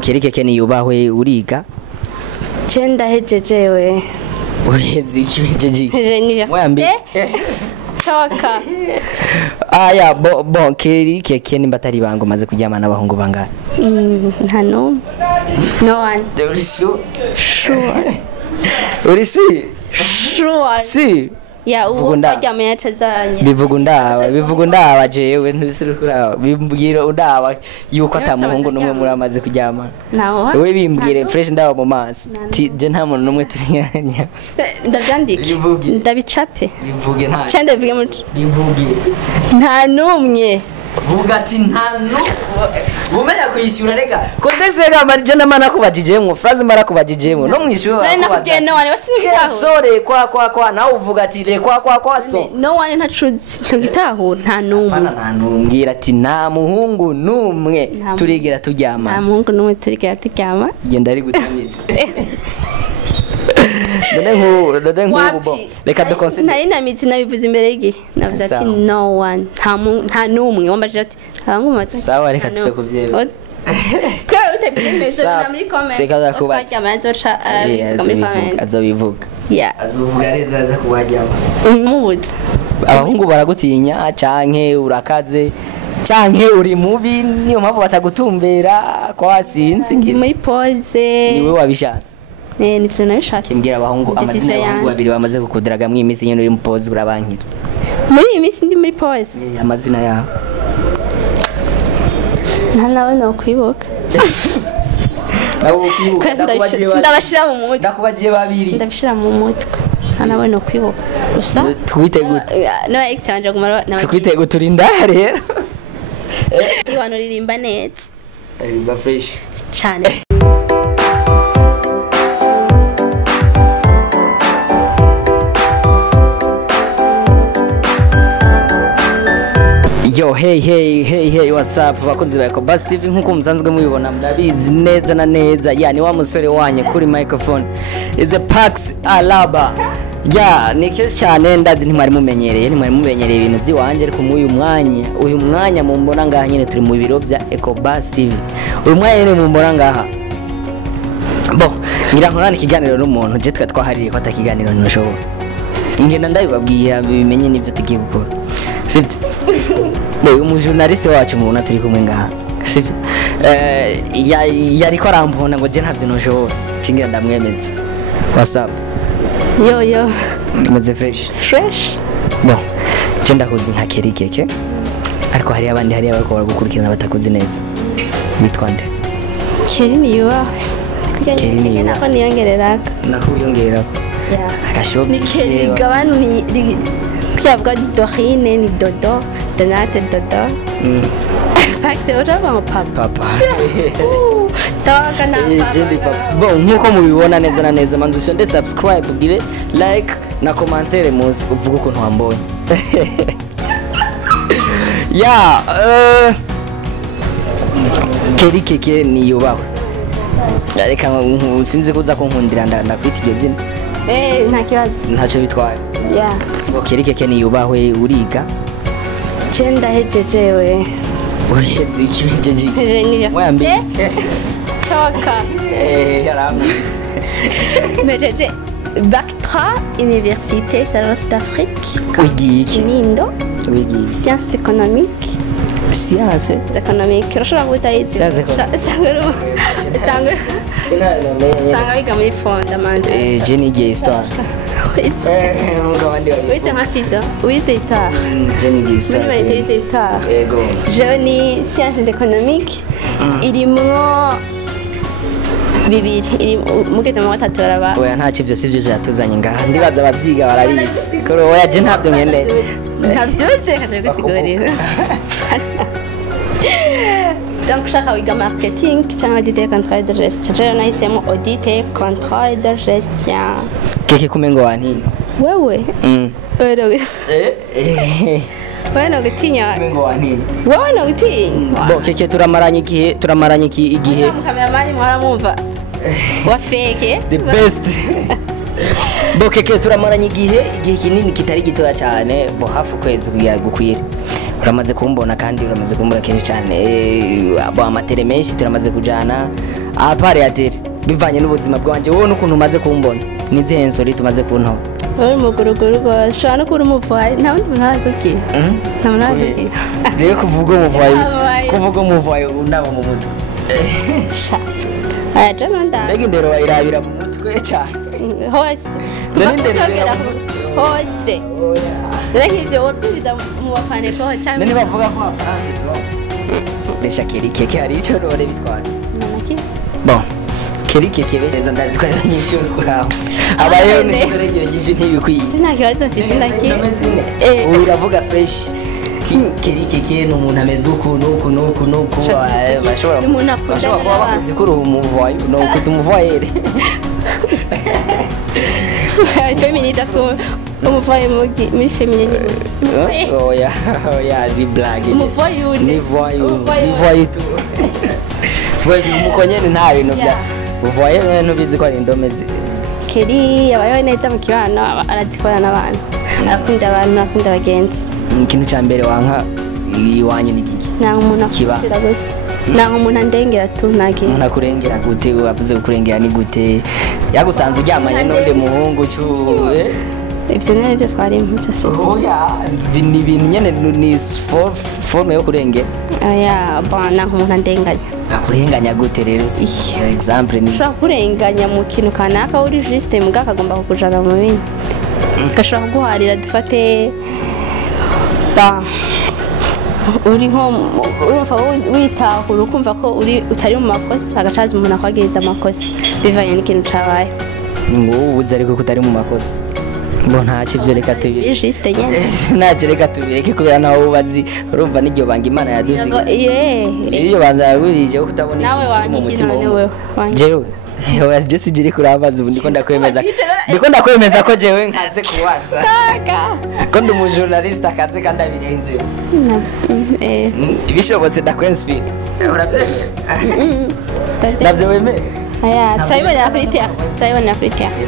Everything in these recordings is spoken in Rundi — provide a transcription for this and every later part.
Keri keke ni yubahwe uriga Chenda hejejewe. uheze ikibejeje Université. Toka. Aya bon Keri keke nimba atari bango maze kuryama n'abahungu bangana Nta no one. Sure Sure. uri si Sure. si Ya ubu kwaryama yacazanye. bivuga ndaba jewe ntibisirukura bimbwira ndaba yuko atamuhungu numwe muri amaze kuryama Naho. we bimbwire fresh ndaba mu maso je nta muntu numwe turinyanya Ndavyandike. Ndabicape. bivuge nta Chenda bivuge mu bivuge nta numwe. vuga ati nta bumenya kwishyura reka ko ndesega marije namana kubajijemo phrase mara kubajijemo no mwishyura Nari nakubwiye no one basinitaho. sore kwa nawe uvuga ati le kwa so No one ntacuzi ntagitaho nta numwe. pana nta numbwira ati nta muhungu numwe Nta turigera turyama Nta muhungu numwe turigera turyama. genda ari gutamitse dore nk'ubu bo reka dukonse Nari namitse nabivuze imbere y'igihe navuze ati no one nta numwe wambajije ati abangumata sawa reka tuve kuvyera Kwa utabyemeza na muri comment reka kubatsa twaryama azoca arabivuga muri comment azobivuga yeah azovuga neza aza kubaryama mubuze abahungu baragutinya canke urakaze canke uri mubi niyo mpamvu batagutumbera kwa sinzi ndi muri pause niwe wabishatse nitwe nabishatse kimbwira abahungu amazina y'abahungu babiri bamaze kukudiraga mu iminsi nyene uri mu pause urabankira muri iyi minsi ndi muri pause amazina yabo nta nawe no kwibuka ndabashira mu mutwe ndakubagiye babiri ndabishira mu mutwe nta nawe no kwibuka gusa twitegute no exchange gumara twitegute turinda rero iwano ririmba neza ririmba fresh cyane Yo hey what's up bakunzi ba Ecobass TV nkuko muzanzwe mubibona murabizi neza na neza yani wa musore wanye kuri microphone is a Pax Alaba ya nike cyane ndazi ntimari mumenyereye ibintu by'iwanje ariko mu uyu mwanya mumbona ngaha nyine turi mu biro bya Ecobass TV uyu mwanya nyine mumbona ngaha bo ngira nkorana ikiganiro n'umuntu je twahariye ko atakiganiro ntushobora ngenda ndabibabwiye bimenye nivyo tugiye gukora sibyo uyu mujournaliste wacu mubona turi kumwe ngaha sibyo yariko arambona ngo je ntavyo ntushobora cingira ndamwemeza whatsapp yo meze fresh bon je ndakuzi nka Keri keke ariko hari abandi bariko baragukurikirana batakuzi neza bitwa nde Keri ni yuba Keri ni yuba nako niyongereraka agashobo ni Keri gabanu ni kyavuga Dorine ni Dodo Donate Dodo Pax uraba ngo papa tawaga na papa bon nkuko mubibona neza na neza manzi ushonde subscribe ugire like na commentaire muzi uvuga ukuntu wambonye ya Keri keke ni yubawe reka sinzi kuza kunkundira ndakwita iryo zina nta kibazo ntacyo bitwaye ya Keri keke ni yubahwe uriga Chenda hejejewe uheze ikibejeje Université. Toka. yaramwise Mejeje Bac 3 Université Saint d'Afrique wigiye iki Nindo wigiye Sciences économiques science économiques urashobora gutayize sanga biga muri fondament je nigiye histoire wize nka fizo wize histoire je nigiye histoire muri bari wize histoire yego je ni sciences économiques irimwo bibiri iri mugeze mu gatatu baraba oya nta cyo byose byo jatuzanye ngaha ndibaza abavyiga barabizi koro oya je ntabyo nkende ntavyuze kandi gusigurira donc ushaka wiga marketing cyangwa audit et contrôle de gestion je nahisemo audit et contrôle de gestion keke kumengo wanti wewe wewe no gutinya kumengo wanti wewe no gutinya bo keke turamaranye igihe cameraman mwaramumva wa fake the best bo keke turamaranye igihe kinini kitari gitoya cyane bo hafu kwezi gukwira uramaze kumbona kandi uramaze kumbona kenshi cyane abo amatere menshi turamaze kujana apare ya tele bivanye n'ubuzima bwanje wowe n'ukuntu umaze kumbona nizihe nsori tumaze kuntoba uri umuguruguru rwose ushobora no kuba umuvayi nta wundi muntu arakubwira nta muntu arakubwira rero kuvuga umuvayi unaba mu mutwe aya jana ndazi mbega indero wayirabira mu mutwe cyane hose kuva kutogera hose rero nk'ibyo wabyinjiza mu bapaneko cyangwa none bavuga ko abafaransa tubaho resha kerikeke hari icyo none bitwaye bon kerikeke beza ndazi ko ari nyinshi uri kuraho abayeho neza rero nyinshi ntibikwiye nta kibazo mfite nake uravuga fresh kerikeke ni umuntu ameze uku bashobora kuba bakuzi ko uri umuvoyi ni ukuta umuvoyere feminine umuvoyi muri feminine oya ni blague umuvoyi ni voyi tu voyi umukonyene nta bintu bya uvoye ibintu bizi ko ari indomezi keri yabayeho neza mu kibano arazikora n'abantu arakunda abantu arakunda abagenzi ikintu cya mbere wanka iwanyu ni giki nta umuntu akubwira gusa nta umuntu andengera tu ntagiye umuntu akurengera gute wavuze kurengera ni gute yagusanze uryamanye n'undi muhungu cyuwe ibyo ni byo twarimo cyose oya ni ibintu nyene ni forme yo kurengera oya bana umuntu andenganya akurenganya gute rero example ni ushobora kurenganya mu kintu kanaka uri juste muga akagomba kukujana mu bindi gashobora kuguharira dufate uri nko urumva witahura ukumva ko utari mu makosa agacaza umuntu akwagiriza amakosa bivanye n'ikintu cabaye ngo ubuze ariko kutari mu makosa ngo ntacyo ibyo reka tubireke ntacyo reka tubireke kubera nawe ubazi urumva n'iryo banga imana yaduze iyo banza yagurije ko utabona nawe mu mutima wawe jewe jesi jiri kuri amazi ubu ndiko ndakwemeza ko jewe nkaze kuwaza ko ndi umujournaliste akaze kandi abirenze bishobotse ndakwenspeed urabyemera nabyo wemera turabibonera kuri tea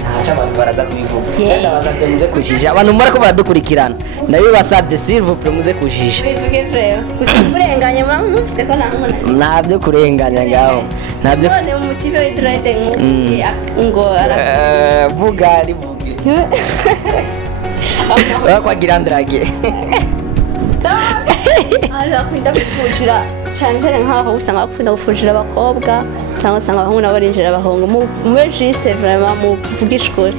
ntaca abantu baraza kubivuga ndabasabye muze kujija abantu mura ko baradukurikirana ndabibasabye s'il vous plaît muze kujija bivuge frère gusa kurenganya mufise ko ntabyo kurenganya ngaho ntabyo none mu motive w'idrede ngo vuga rivuge bakwagira ndrage ari akunda gufujira cyane nk'aho usanga bakunda gufujira abakobwa cyangwa usanga abahungu nabo barinjira abahungu mube juste vraiment muvugisha ukuri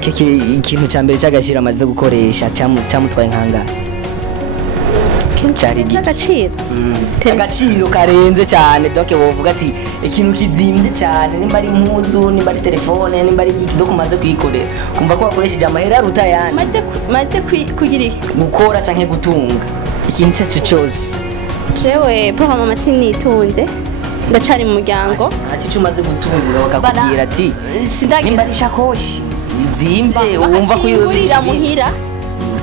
keke ikintu cya mbere cy'agaciro amaze gukoresha cyamutwaye nkangara cyari agaciro karenze cyane donc wovuga ati ikintu kizimbye cyane nimba ari impuzu nimba ari telefone nimba ari igiki doko maze kuyikorera kumva ko wakoresheje amahera aruta yandi maze kugira gukora canke gutunga ikintu cyacu cyose jewe papa mama sinitunze ndacari mu muryango ati cyo maze gutunga bakakubwira ati nimba ari shakoshi izimbye wumva ko yurira muhira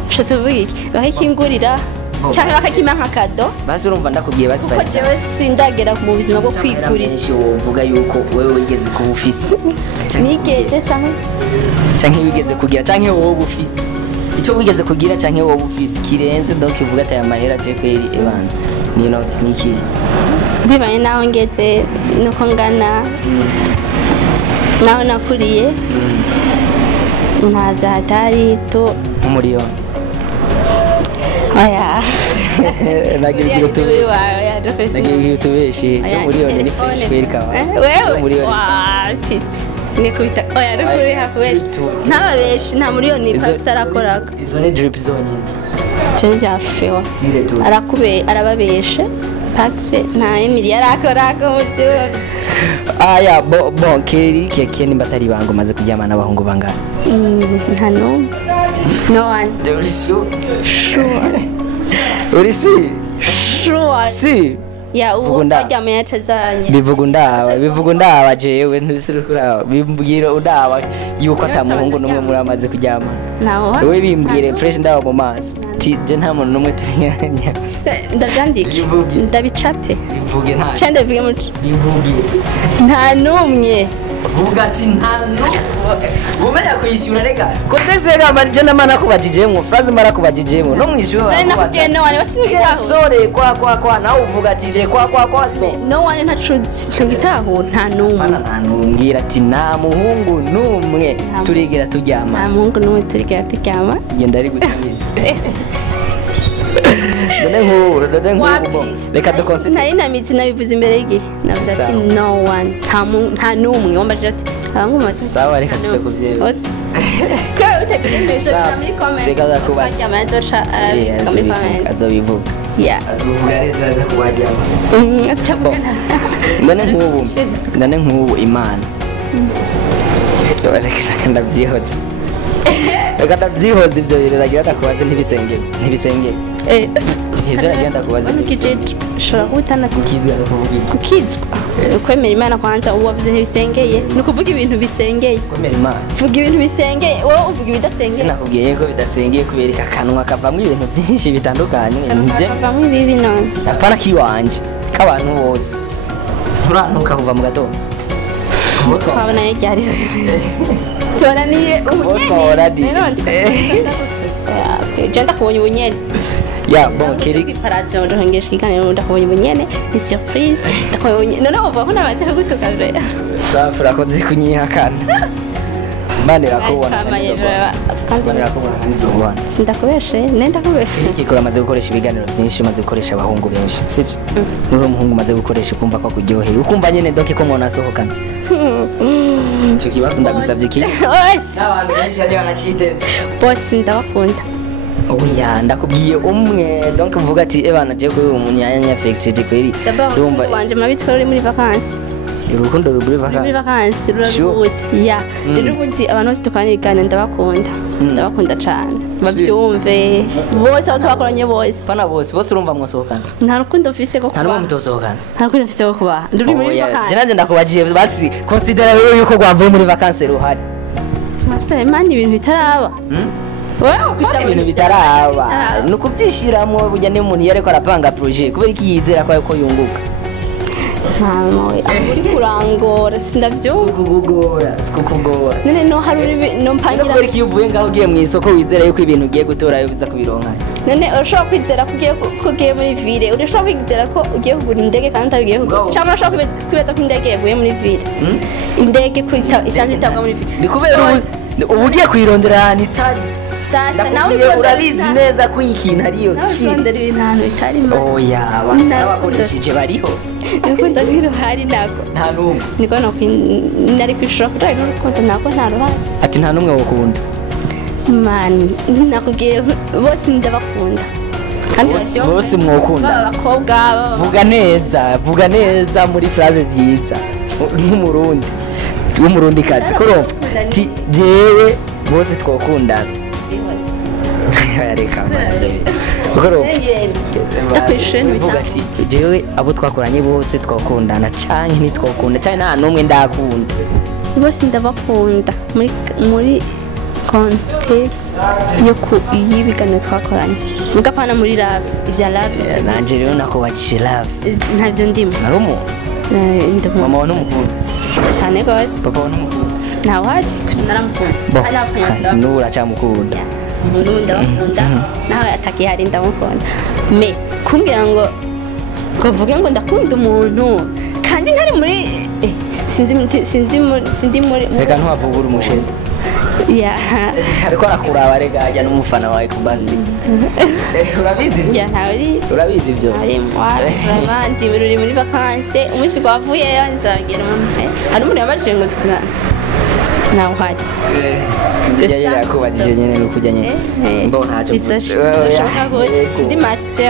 ushatse kuvuga iki bakikingurira cyangwa bakakima nka kado basi urumva ndakubwiye basi kuko jewe sindagera mu buzima bwo kwigurira wovuga yuko wewe wigeze kuba ufise nigeze canke wigeze kugira canke wowe ufise icyo wigeze kugira canke wowe ufise kirenze donc uvuga ati aya mahera je kweri ebana ni not niki bivanye naho ngeze nuko ngana naho nakuriye nta byahatari tu umuriyoni oya nagiye utubeshe cyo miliyoni ni fresh kweri kawa wewe wafite nikubita oya ruguri hakubeshe ntababeshi nta miliyoni pasi arakoraga izo ni drip zonyine cyo njafewa arababeshe paxe nta emili arakoraga mu byo aya bon keke nimba atari bango maze kuryama n'abahungu bangana nta no one sure si ya ubu twaryamye yacazanye bivuga ndaba jewe ntibisirukura bimbwira ndaba yuko atamuhungu numwe muri amaze kuryama wewe bimbwire fresh ndaba mu maso je nta muntu numwe turinyanya ndavyandike ndabicape bivuge nta cyane bivuge mu bivuge nta numwe vuga ati nta umenya kwishyura reka kodesega marije namana kubajijemo fraze mara kubajijemo no mwishyura Nari nakubwiye no one basinigitaho. sore kwa nawe uvuga ati re kwa so No one ntacuzi ntugitaho nta numwe. mana nta numbwira ati nta muhungu numwe turigera turyama Nta muhungu n'umwe turigera turyama. genda ari gutamiza dore nk'ubu reka dukonse Nari namitsi nabivuze imbere y'igihe. Navuze ati Sawa. no one nta numwe wambaje ati abanguma ati sawa reka tuve kubyeba Kwa utabyemeye zo muri comment. Reka zakubaza. Kajya azosha muri comment. azobivuga Yeah. azovuga neza aza kubajyama Atacabugana. none nk'ubu imana reka ndabyihotse reka ndabyihoze ibyo bintu nagira ndakubaze ntibisengeye ivyo nagenda kubaza Ukijije shora kutana ukizwa no kuvuga iki kukizwa. Kwemera Imana kwanza uwavuze ntibisengeye. Ni ukuvuga ibintu bisengeye. komera imana Vuga ibintu bisengeye. Wowe uvuga ibidasengeye. sinakubwiye ko bidasengeye kubereka akanwa kavamo ibintu byinshi bitandukanye nje Kavamo ibibi none. apana kiwanje k'abantu bose nturantuka kuva mu gatondo Twabona yari tubonaniye already. Jenda kubonye ubunyene. ya bon kiri Iparato ndahongesha ikiganiro ndakubonye ubunyene. Ni surprise. Ndakubonye none uvuga ko nabaze kugutuka bre. bafura ko ziri kunyihakana mbane rakubona mbane rakubona nizobona Sindakubeshe, nenda kubeshe. kikora amaze gukoresha ibiganiro byinshi umaze gukoresha abahungu benshi sibyo niwe muhungu umaze gukoresha ukumva ko kuryoheye ukumva nyene doke ko umuntu asohokana icyo kibazo ndagusabye iki n'abantu benshi ari banaciteze Boss ndabakunda. oya ndakubwiye umwe donc mvuga ati ebana je kuri umunyanya Felix kweri Ndumva wanje mabitse ko uri muri vacances. urukundo ruri Muri vacances vacances rurabutse. Ya. Rero ubundi abantu bose tukana ibiganiro ndabakunda. Ndabakunda cyane. Babyumve. Bose aho twakoranye bose. fana bose urumva mwasohokana Nta rukundo mfise ko nta numwe kuba. mutosohokana Nta rukundo mfise ko kuba. Nduri muri vacances. jenanje ndakubagiye basi considera wewe yuko rwavuye muri vacances ruhari Master man ibintu bitaraba. Wowe Kuko ibintu bitaraba ni ukubyishyiramo burya niyo umuntu iyo ariko arapanga projet kubera iki yizera ko yunguka Mama we uri kurangora sindavyumva. sikukugora None no hari uri no no mpangira. kubera iki iyo uvuye ngaho ugiye mu isoko wizera yuko ibintu ugiye gutora yo biza kubironka None urashobora kwizera ko ugiye muri ville. Urashobora kwizera ko ugiye kugura indege kandi utabigiye kugura. Cyangwa urashobora kwibaza ko indege yaguye muri ville. Indege isanzwe itabwa muri ville. ni kubera ubu ugiye kuyirondera ahantu itari Sasa nawe ndakubwiye urabizi neza ko iyi kintu ariyo urondera ibintu ahantu bitarimo. oya n'abakoresheje bariho Urukundo ntiruhari nako. nta n'umwe Niko nari kwishura kuri urukundo nako nta ruhari. ati nta n'umwe wokunda Mani nakubwiye bose ndabakunda. Kandi bose mwokunda abakobwa vuga neza muri phrase nziza nk'umurundi w'umurundi kazi kurumva ti jewe bose twokundana reka vuga ati jewe abo twakoranye bose twokundana canke ntitwokunda canke nta n'umwe ndakunda bose ndabakunda muri context y'ibiganiro twakoranye mugapana muri love ibya love nanje rero nakubakije love ntavyo ndimo nari umuntu mama wa n'umukunda cyane gose papa wa n'umukunda ntawe haje gusa naramukunda n'ubu uracamukunda umuntu ndabakunda nawe atakihari ndamukunda me kumbwira ngo vuge ngo ndakunda umuntu kandi ntari muri sindi muri reka ntuhavugura umusheri ariko arakuraba rega ajya n'umufana wawe ku basti urabizi ibyo urabizi ibyo abandi ruri muri vacances umunsi twavuyeyo nzagira hari umuntu yabajije ngo dukundana nawe uhari yari yakubagije nyine nuko ujya nyine mbo ntacyo sindi masise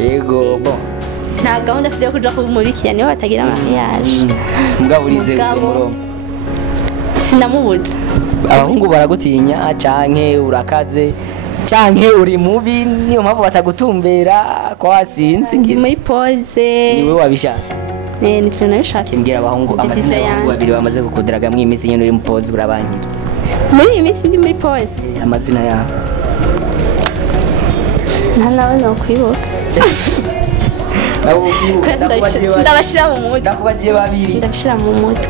yego bo nta gahunda afite yo kuja kumubikira niyo batagira mariage mugabo urizeye umurongo sinamubuza abahungu baragutinya canke urakaze canke uri mubi niyo mpamvu batagutumbera kwa sinzi ndi muri pause niwe wabishatse nivyo nabishatse kimbwira abahungu amazina y'abahungu babiri bamaze gukudiragamwo iminsi nyine uri mu pause urabankira muri iyi minsi ndi muri pause amazina yabo nta nawe nokwibuka ndabashira mu mutwe ndakubagiye babiri ndabashira mu mutwe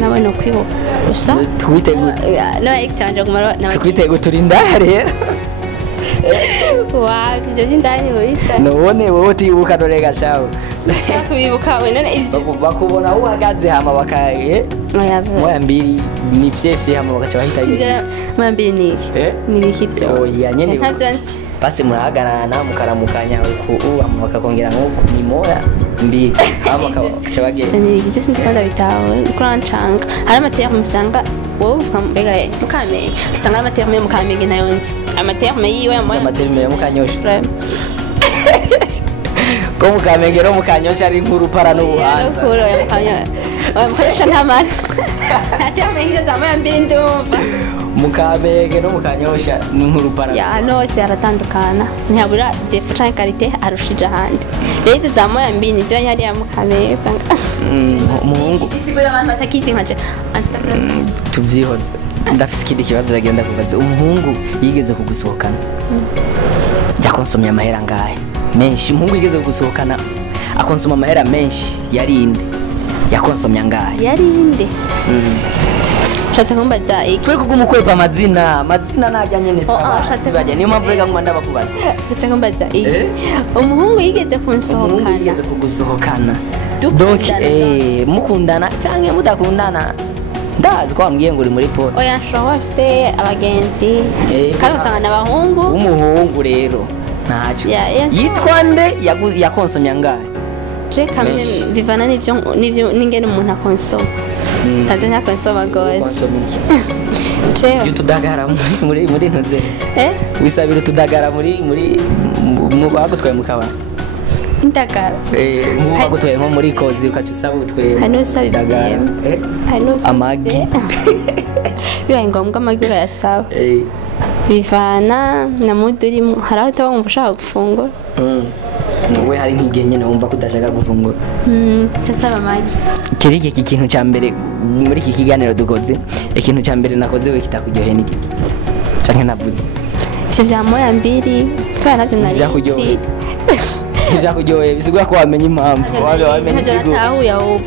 nawe no kwibuka gusa twitegure no ex wanje kumara twitegure turi ndahare wapi ibyo by'indani wita none wowe utibuka dore gashaho kubibuka we none ibyo bakubona aho uhagaze hama bakaye moya mbiri ni fyefye hama bakaca bahita moya mbiri ni ni biki byo oya nyene ntavyo basi murahagarana mukaramukanya uku hama bakakongera nk'uko ni moya mbiri hama bakaca bagenda sani biki sindikanda bitawe kurancanga hari amategeko musanga wowe uvuga mbega mukame usanga amategeko yo mukame nayo nzi amategeko yiwe moya amategeko yo mukanyosha ko mukamengero mukanyosha ari nk'urupara n'ubuhanza kuro ya mukanya mukoresha ntamana ati amehiro zamoya mbiri ndumva mukamenge no mukanyosha ni nk'urupara ya nose aratandukana ntihabura defo canke karite arushije ahandi rero zamoya mbiri nizo yari ya mukamenge sanga umuhungu isigura abantu batakizi nkaje tuvyihoze ndafise ikindi kibazo ragenda kubaza umuhungu yigeze kugusohokana yakonsomye amahera ngahe menshi umuhungu yigeze kugusohokana akonsoma amahera menshi yarinde yakonsomye angahe yarinde shatse kumbaza iki kuri kugumukwepa amazina najya nyene turabaje niyo mpamvu rega ngumanda bakubaza shatse kumbaza iki umuhungu yigeze kunsohokana umuhungu yigeze kugusohokana donc mukundana canke mudakundana ndazi ko wambwiye ngo uri muri pole oya nshobora wafise abagenzi kandi usanga n'abahungu umuhungu rero ntacyo yitwa nde yakonsomye angahe je kamwe bivana n'ivyo n'ingene umuntu akonsoma sanze ntakonsoma gose je utudagara muri ntuze wisabira utudagara muri mu bagutwaye mu kabara indagara mu bagutwaye nko muri kozi ukaca usaba utwe hano usaba indagara amagi bibaye ngombwa amagi urayasaba bivana na mudu urimo hari aho utaba wumva ushaka gufungura wowe hari nk'igihe nyine wumva ko udashaka gufungura ndasaba amagi kiri iki kintu cya mbere muri iki kiganiro dukoze ikintu cya mbere nakoze we kitakuryoheye n'iki canke navuze ivyo vya moya mbiri kubera navyo narizi ivyakuryoheye bisigura ko wamenya impamvu wamenya isiguro natahuye ahubwo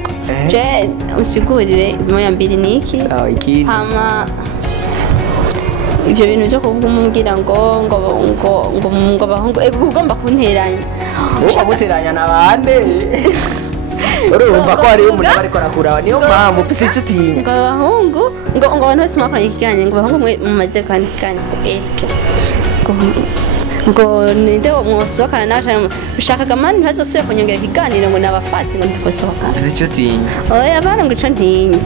je usigurire moya mbiri ni iki sawa ikindi hama ivyo bintu byo kuvuga umubwira ngo abahungu ugomba kunteranya ushaka guteranya n'abande urumva ko hari umuntu bariko arakuraho niyo mpamvu ufise icyo utinya ngo abahungu ngo abantu bose mwakoranye ikiganiro ngo abahungu mumaze kwandika ikiganiro eske ngo ninde mwosohokana nawe ushakaga mani ntibazosubire kunyongera ikiganiro ngo nabafati ngo ntitukosohokana ufise icyo utinya oya bana ngo ico ntinya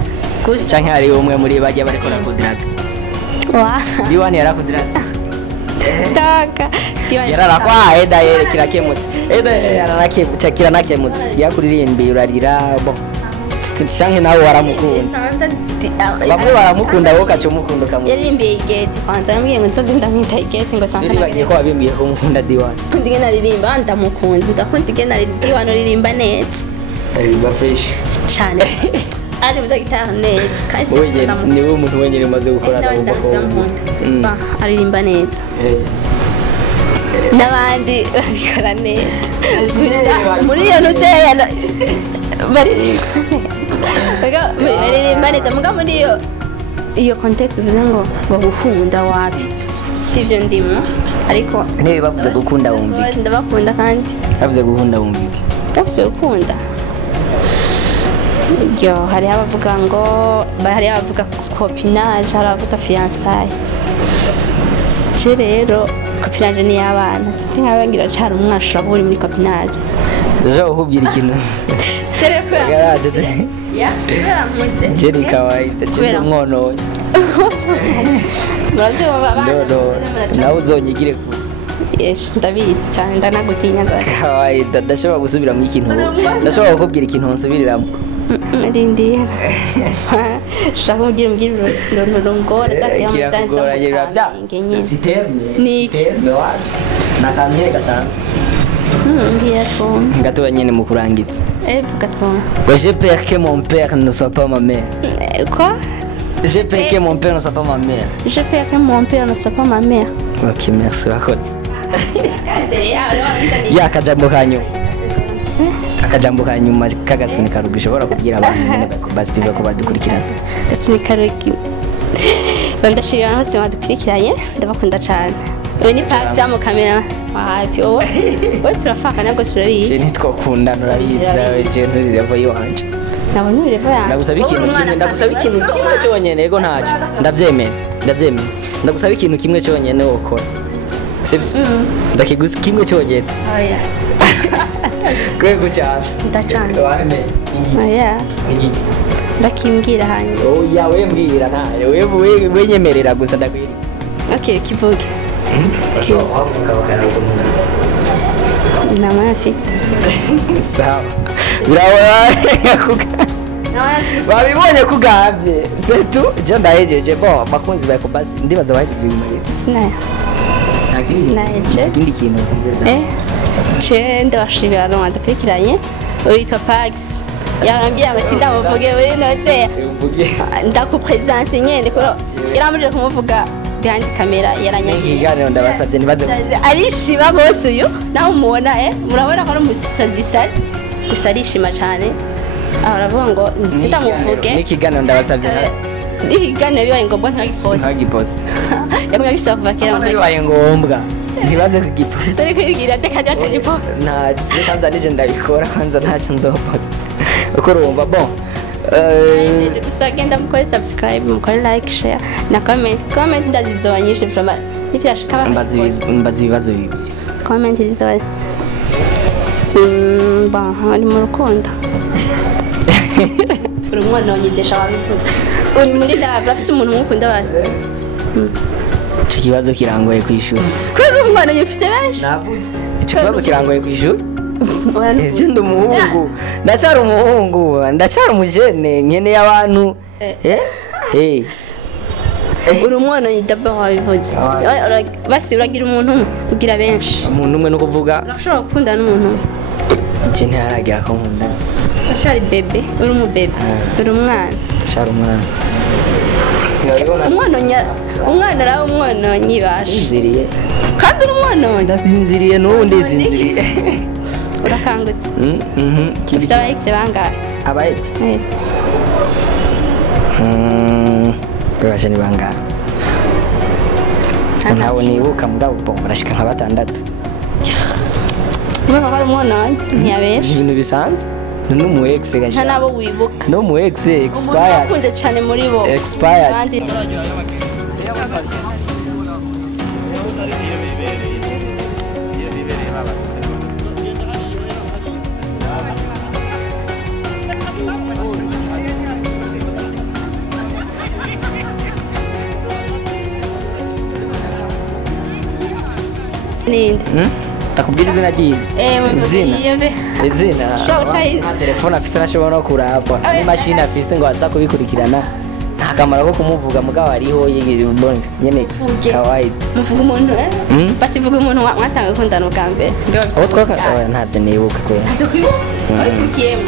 gusa canke hari umwe muri bajya bariko barakudiraga diwani yarakudiraza taka yararakwaye daye kirakemutse yararakemutse kiranakemutse yakuririmbiye urarira bo canke nawe waramukunze bamwe baramukunda wowe ukaca umukunda ukamukunda yaririmbiye igeti kwanza namubwiye ngo nzoze ndamwita igeti ngo sanga bagiye ko wabimbiye ko umukunda diwani kundi igena aririmba ndamukunda ndakunda igena diwani uririmba neza aririmba fresh cane ari muza gitaha neza kandi niwe umuntu wenyine umaze gukora ndamukunda aririmba neza n'abandi babikora neza muri iyo ntuzeya baririmba neza muga muri iyo context bivuze ngo bagukunda wapi sivyo ndimo ariko niba bavuze gukunda wumva ndabakunda kandi bavuze gukunda wumva bavuze gukunda yo hari abavuga ngo hari abavuga copinage hari abavuga fiançailles je rero copinage ni y'abana sinkabangira cyari umwashura buri muri copinage je uhubwira ikintu rero ko garaje ya kubera mpuze je ni kawaida je umwono murazi abana nawe uzonyigire ku ndabizi cyane ndanagutinya gose kawaida ndashobora gusubira mu ikintu ndashobora kukubwira ikintu nsubiriramo Rindi shaka kugira urongora kirakugora yera bya siterne nakamye gasanzwe ngiye twumva ngatura nyene mu kurangitsa vuga twumva ngo je père que mon père ne soit pas ma mère quoi je père que mon père ne soit pas ma mère je père que mon père ne soit pas ma mère ok merci rakoze ya kajambo kanyu akajambo ka nyuma k'agasunika rugo ushobora kubwira abantu nyine Basi TV ko badukurikirana. agasunika rugo ndashimira abantu bose badukurikiranye ndabakunda cyane uyu ni Pax ya mu kamera hafi wowe turafaka nabwo turabizi Je nitwakundana urabizi nawe je nturi level yiwanje. nabona uri level yanjye Ndagusaba ikintu kimwe cyonyene yego ntacyo ndabyemera ndagusaba ikintu kimwe cyonyene wokora sibyo ndakigusa kimwe cyonyene oya kwe kucyasa ndacana wame oya ingiki ndakimbwira hanyuma oya we mbwira nayo we nyemerera gusa ndakwiri okay kivuge nama yafise sawa birabona kuga babibonye kugavye setu je ndahejeje bo bakunzi ba Basi ndibaza bahejeje uyu sinaya ikindi kintu je ndabashimira abantu badukurikiranye witwa Pax yarambwira ngo sindamuvuge buri note ndakupresence nyene ko yaramuje kumuvuga behind camera yaranyagiye ikiganiro ndabasabye nibaze arishima bose uyu naho umubona murabona ko ari umusazi gusa arishima cyane aravuga ngo sindamuvuge n'ikiganiro ndabasabye ikiganiro bibaye ngombwa ntagipost yagumye bisaba kuva kera ngo bibaye ngombwa ntibaze kugipost sari kubigira ndekajya telephone ntaje kanza nije ndabikora kanza ntacyo nzopost uko urumva bon gusa genda mukore subscribe mukore like share na comment ndazizobanyishe vraiment nivyashika mbaza ibibazo bibiri comment zizoba ari mu rukundo uri umwana wanyidesha wabivuze uri muri lave afite umuntu umukunda bazi icyo kibazo kirangoye ku ishuri kubera umwana yufise benshi navutse icyo kibazo kirangoye ku ishuri ejo ndi umuhungu ndacyari umuhungu ndacyari umujene nkeneye abantu uri umwana yidaba wabivuze basi uragira umuntu umwe ugira benshi umuntu umwe no kuvuga urashobora gukunda n'umuntu umwe nje ntaragira ko nkunda urashari bebe uri umubebe uri umwana ndashari umwana umwana arabe umwana nyibasha nziriye kandi uri umwana ndasinziriye n'ubu ndisinziriye urakangutse ufite aba ex bangahe aba ex baje ni bangahe ntawe nibuka mugabo barashika nka 6 urumva ko ari umwana ntiyabesha ibintu bisanzwe n'umu ex nta nabo wibuka n'umu ex expired ukunze cyane muri bo expired ninde takubwira izina ryiwe izina telefone afise nashobora no kurapa n'imashini afise ngo aza kubikurikirana nta kamaro ko kumuvuga mugabo hariho yigize ubonze nyene kawaida muvuga umuntu basivuga umuntu mwatanga gukundana ubwa mbere abo twaka ntabyo nibuka kwera ntacyo kwibuka abipfukiyemo